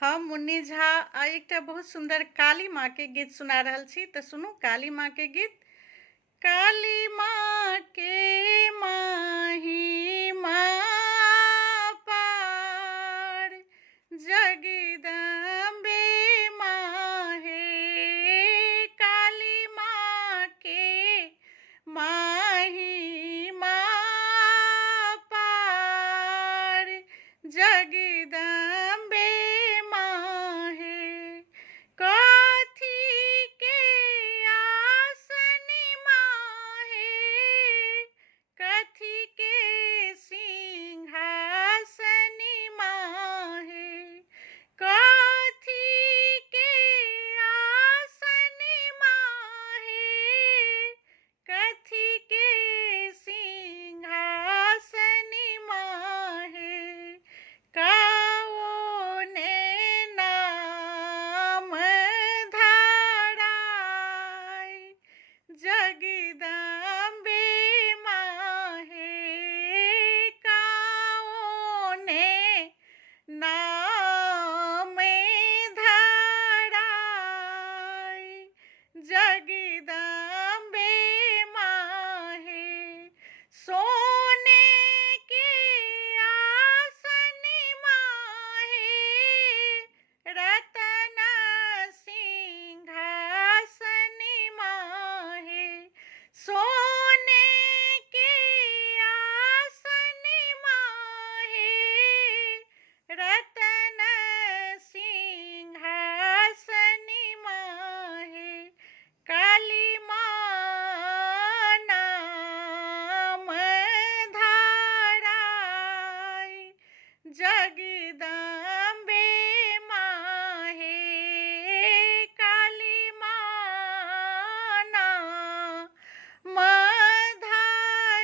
हम मुन्नी झा एक बहुत सुंदर काली माँ के गीत सुना रहल छी। तो सुनू काली माँ के गीत। काली माँ के महिमा पार, जगदम्बे माँ हे। काली माँ के महिमा पार, जगदम्बे माँ हे। कथी के आसन माँ हे, कथी के सिंहासन माँ हे। कथी के आसन माँ हे, कथी के सिंहासन माँ हे। काओने नाम धराय, जगदम्बे माँ हे। काओने नाम धराय, जगदम्बे माँ हे। सोने के आसन माँ हे, रतन सिंहासन माँ हे। सोने के आसन माँ हे, रतन सिंहासन माँ हे। काली माँ नाम धराय, जगदम्बे माँ हे। काली माँ नाम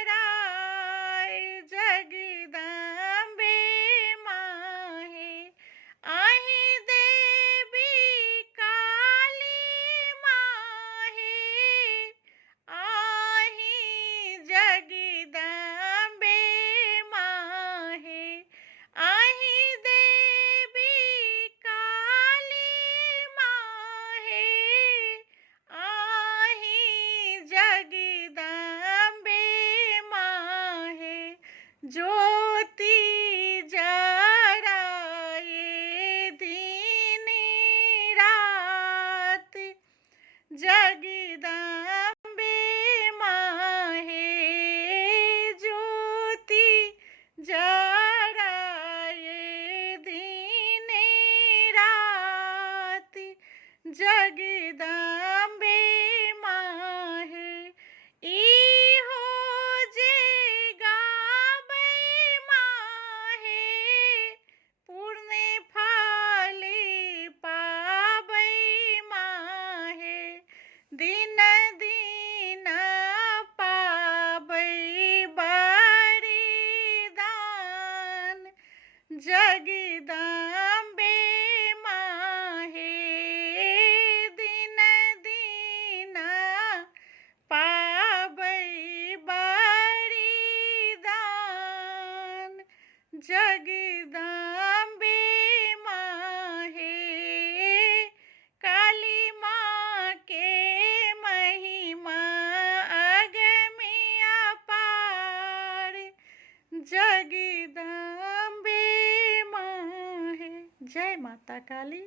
धराय, जगदम्बे माँ हे। आहि देवी काली माँ हे, आहि जगदम्बे माँ हे। आहि देवी काली माँ हे, आहि जगदम्बे माँ हे। ज्योति जराए दिन रात, जगदम्बे माँ हे। ज्योति जराए दिन रात, जगदम्बे माँ हे। इहो जे गाबै माँ हे, पूर्ण फल पाबै माँ हे। दिन दिन पाबै वरदान, जगदम्बे माँ हे। दिन दिन पाबै वरदान, जगदम्बे माँ हे। काली माँ के महिमा अगम अपार, जगदम्बे माँ हे। जय माता काली।